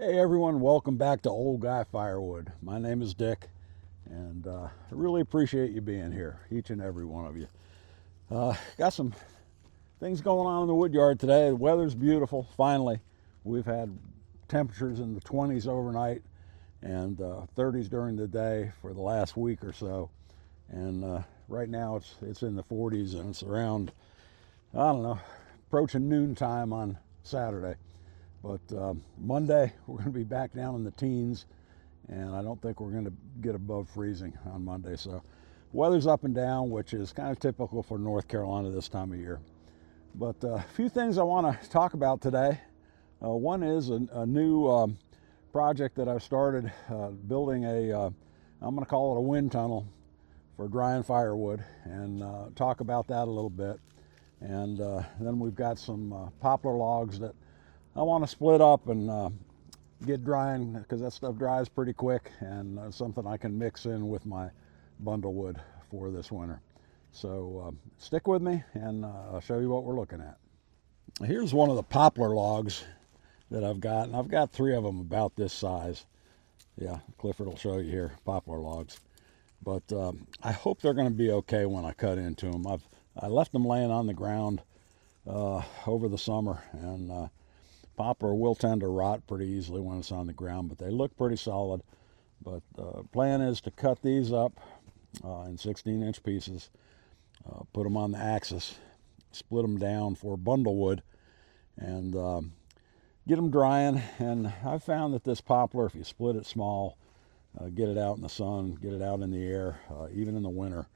Hey everyone, welcome back to Old Guy Firewood. My name is Dick, and I really appreciate you being here, each and every one of you. Got some things going on in the woodyard today. The weather's beautiful, finally. We've had temperatures in the 20s overnight and 30s during the day for the last week or so. And right now it's in the 40s and it's around, I don't know, approaching noontime on Saturday. But Monday, we're going to be back down in the teens, and I don't think we're going to get above freezing on Monday. So, weather's up and down, which is kind of typical for North Carolina this time of year. But a few things I want to talk about today. One is a new project that I've started building I'm going to call it a wind tunnel for drying firewood, and talk about that a little bit. And then we've got some poplar logs that I want to split up and get drying, because that stuff dries pretty quick, and something I can mix in with my bundle wood for this winter. So stick with me and I'll show you what we're looking at. Here's one of the poplar logs that I've got, and I've got 3 of them about this size. Yeah, Clifford will show you here, poplar logs. But I hope they're going to be okay when I cut into them. I left them laying on the ground over the summer, and poplar will tend to rot pretty easily when it's on the ground, but they look pretty solid. But the plan is to cut these up in 16-inch pieces, put them on the axis, split them down for bundle wood, and get them drying. And I've found that this poplar, if you split it small, get it out in the sun, get it out in the air, even in the winter,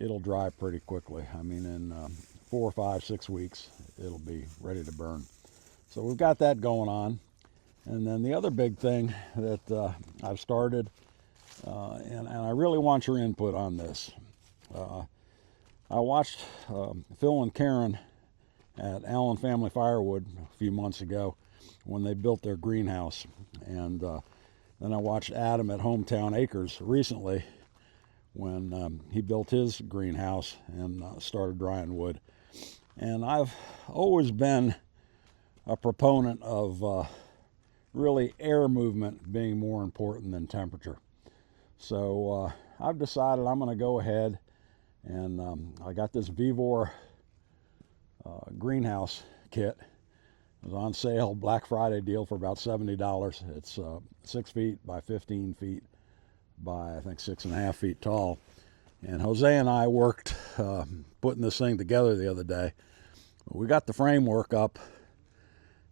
it'll dry pretty quickly. I mean, in 4 or 5, 6 weeks, it'll be ready to burn. So we've got that going on. And then the other big thing that I've started, and I really want your input on this. I watched Phil and Karen at Allen Family Firewood a few months ago when they built their greenhouse. And then I watched Adam at Hometown Acres recently when he built his greenhouse and started drying wood. And I've always been a proponent of really air movement being more important than temperature. So I've decided I'm going to go ahead and I got this Vivor greenhouse kit. It was on sale, Black Friday deal for about $70. It's 6 feet by 15 feet by I think 6.5 feet tall. And Jose and I worked putting this thing together the other day. We got the framework up,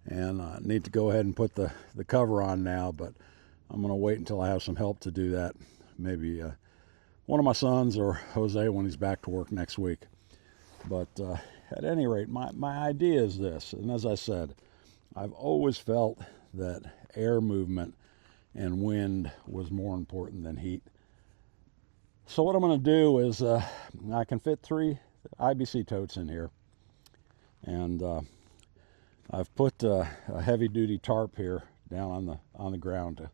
and I need to go ahead and put the cover on now, but I'm going to wait until I have some help to do that. Maybe one of my sons or Jose when he's back to work next week. But at any rate, my idea is this, and as I said, I've always felt that air movement and wind was more important than heat. So what I'm going to do is I can fit 3 IBC totes in here, and I've put a heavy-duty tarp here down on the ground to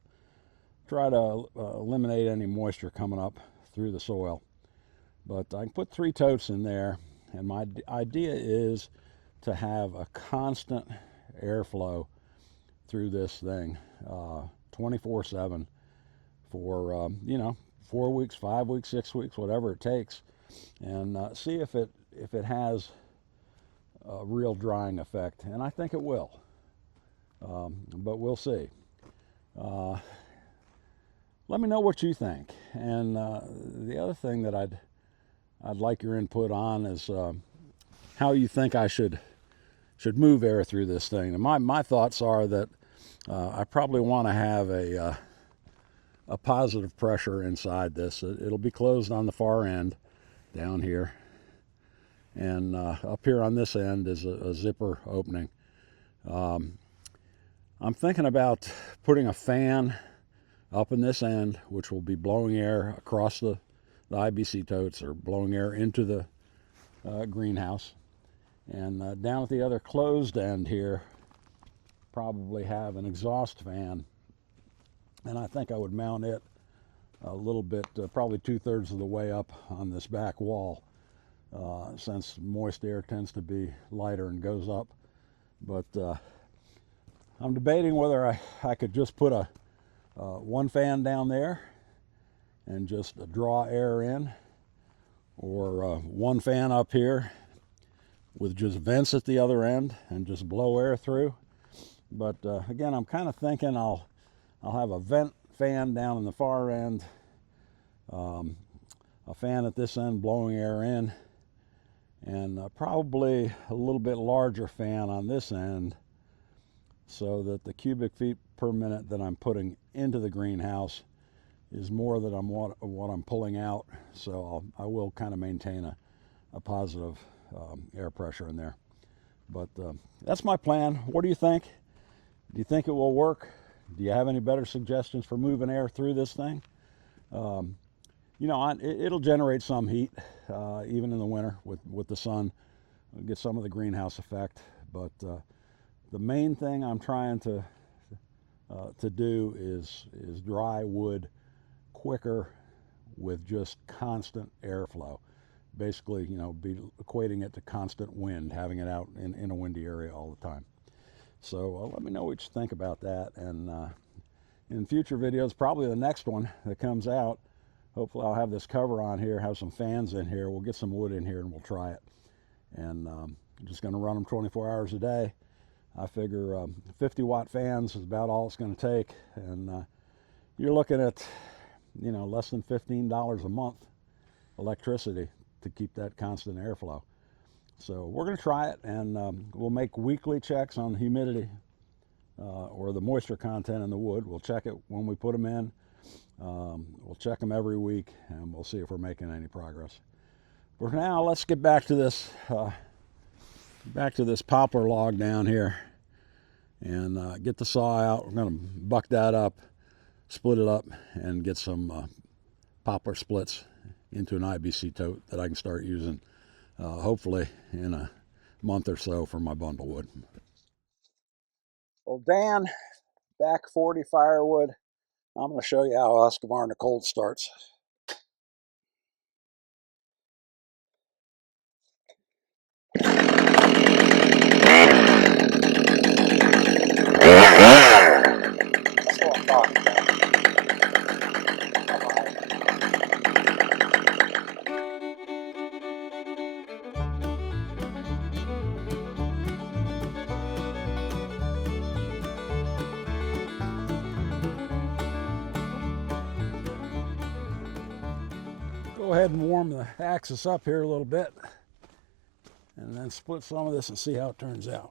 try to eliminate any moisture coming up through the soil. But I can put 3 totes in there, and my idea is to have a constant airflow through this thing 24/7 for 4 weeks, 5 weeks, 6 weeks, whatever it takes, and see if it has a real drying effect. And I think it will, but we'll see. Let me know what you think. And the other thing that I'd like your input on is how you think I should move air through this thing. And my thoughts are that I probably want to have a positive pressure inside this. It'll be closed on the far end down here, and up here on this end is a zipper opening. I'm thinking about putting a fan up in this end, which will be blowing air across the IBC totes, or blowing air into the greenhouse. And down at the other closed end here, probably have an exhaust fan. And I think I would mount it a little bit, probably 2/3 of the way up on this back wall, since moist air tends to be lighter and goes up. But I'm debating whether I could just put a one fan down there and just draw air in, or one fan up here with just vents at the other end and just blow air through. But again, I'm kind of thinking I'll have a vent fan down in the far end, a fan at this end blowing air in, and probably a little bit larger fan on this end, so that the cubic feet per minute that I'm putting into the greenhouse is more than what I'm pulling out. So I will kind of maintain a positive air pressure in there. But that's my plan. What do you think? Do you think it will work? Do you have any better suggestions for moving air through this thing? You know, it'll generate some heat even in the winter with the sun. We'll get some of the greenhouse effect, but the main thing I'm trying to do is dry wood quicker with just constant airflow. Basically, you know, be equating it to constant wind, having it out in a windy area all the time. So let me know what you think about that, and in future videos, probably the next one that comes out, hopefully I'll have this cover on here, have some fans in here, we'll get some wood in here and we'll try it. And I'm just going to run them 24 hours a day. I figure 50-watt fans is about all it's going to take, and you're looking at, you know, less than $15 a month electricity to keep that constant airflow. So we're going to try it, and we'll make weekly checks on humidity or the moisture content in the wood. We'll check it when we put them in. We'll check them every week, and we'll see if we're making any progress. For now, let's get back to this poplar log down here and get the saw out. We're going to buck that up, split it up, and get some poplar splits into an IBC tote that I can start using hopefully in a month or so for my bundle wood. Well, Dan, back 40 firewood. I'm going to show you how Escobar in the cold starts. That's what I'm talking about. Go ahead and warm the axis up here a little bit, and then split some of this and see how it turns out.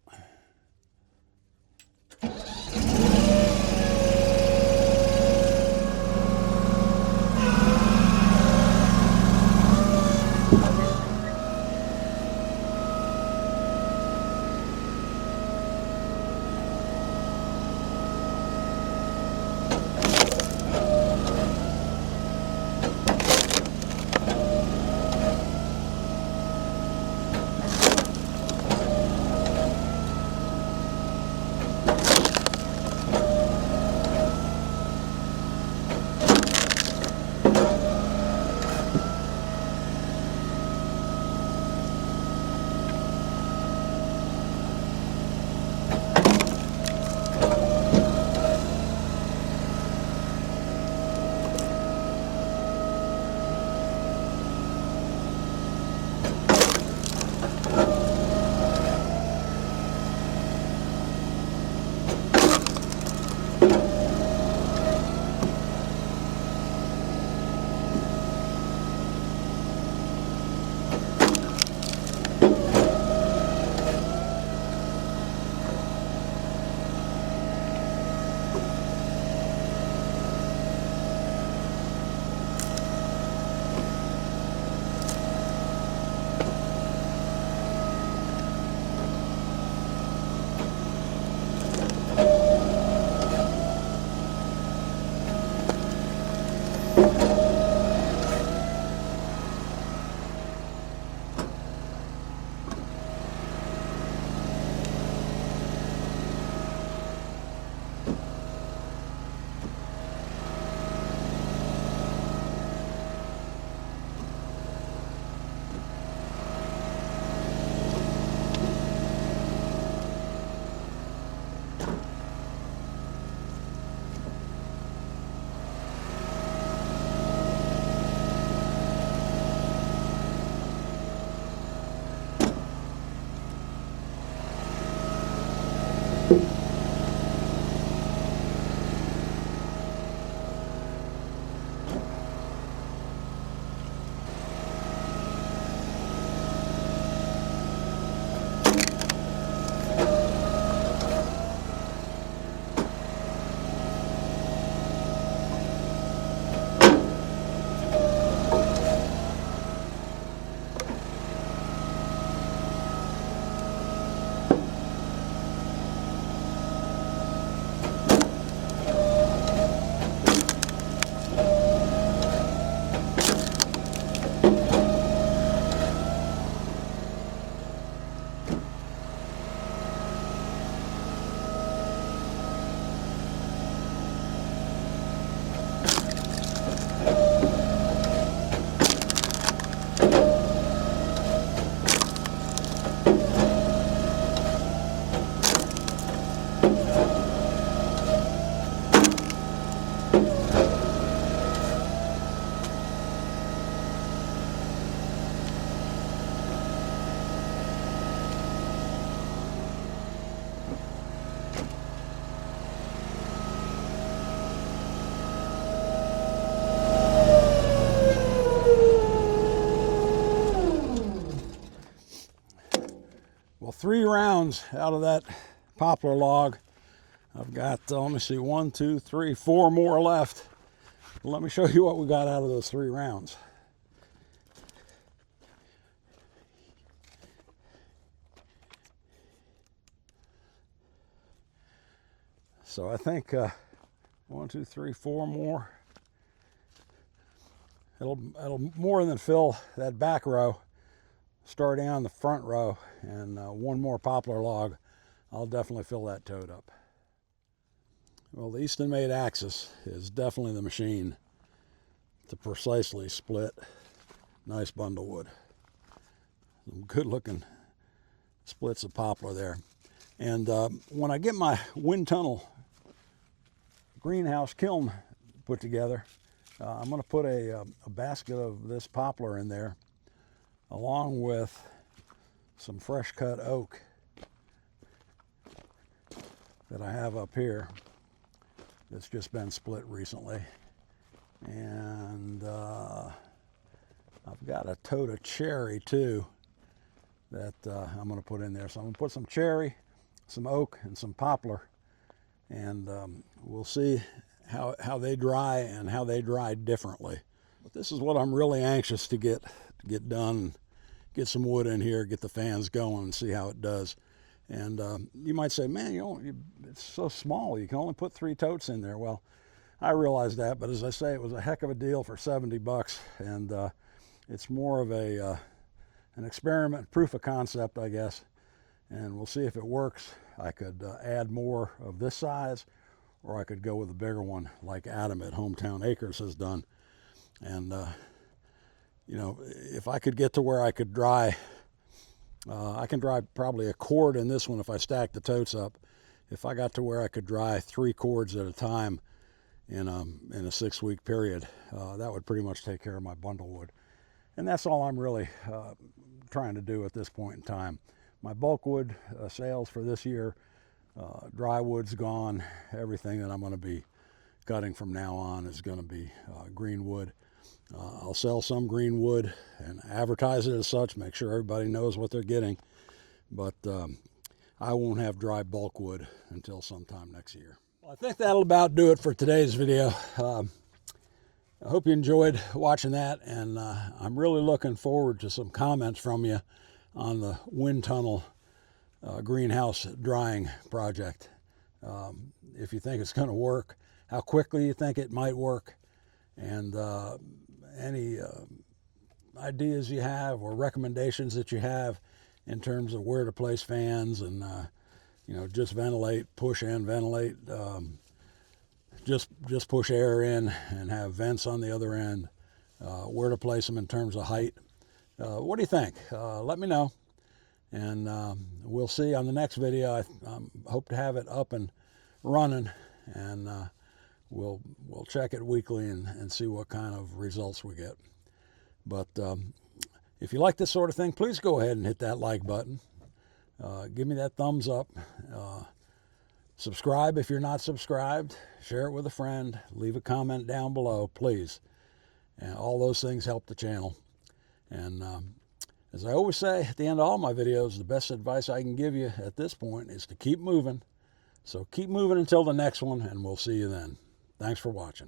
3 rounds out of that poplar log. I've got, let me see, 1, 2, 3, 4 more left. Let me show you what we got out of those 3 rounds. So I think 1, 2, 3, 4 more. It'll more than fill that back row, starting on the front row, and 1 more poplar log. I'll definitely fill that tote up. Well, the Easton made axis is definitely the machine to precisely split nice bundle wood. Some good looking splits of poplar there. And when I get my wind tunnel greenhouse kiln put together, I'm going to put a basket of this poplar in there, along with some fresh cut oak that I have up here that's just been split recently. And I've got a tote of cherry too that I'm going to put in there. So I'm going to put some cherry, some oak, and some poplar, and we'll see how they dry and how they dry differently. But this is what I'm really anxious to get done. Get some wood in here, get the fans going, and see how it does. And you might say, man, it's so small, you can only put 3 totes in there. Well, I realize that, but as I say, it was a heck of a deal for 70 bucks, and it's more of an experiment, proof of concept, I guess, and we'll see if it works. I could add more of this size, or I could go with a bigger one like Adam at Hometown Acres has done. And you know, if I could get to where I could dry, I can dry probably a cord in this one if I stack the totes up. If I got to where I could dry 3 cords at a time in a 6-week period, that would pretty much take care of my bundle wood. And that's all I'm really trying to do at this point in time. My bulk wood sales for this year, dry wood's gone. Everything that I'm going to be cutting from now on is going to be green wood. I'll sell some green wood and advertise it as such, make sure everybody knows what they're getting, but I won't have dry bulk wood until sometime next year. Well, I think that'll about do it for today's video. I hope you enjoyed watching that, and I'm really looking forward to some comments from you on the wind tunnel greenhouse drying project. If you think it's going to work, how quickly you think it might work, and any ideas you have or recommendations that you have in terms of where to place fans, and you know, just ventilate, push and ventilate, just push air in and have vents on the other end, where to place them in terms of height. What do you think? Let me know, and we'll see on the next video. I hope to have it up and running, and we'll check it weekly and see what kind of results we get. But if you like this sort of thing, please go ahead and hit that like button. Give me that thumbs up. Subscribe if you're not subscribed. Share it with a friend. Leave a comment down below, please. And all those things help the channel. And as I always say at the end of all my videos, the best advice I can give you at this point is to keep moving. So keep moving until the next one, and we'll see you then. Thanks for watching.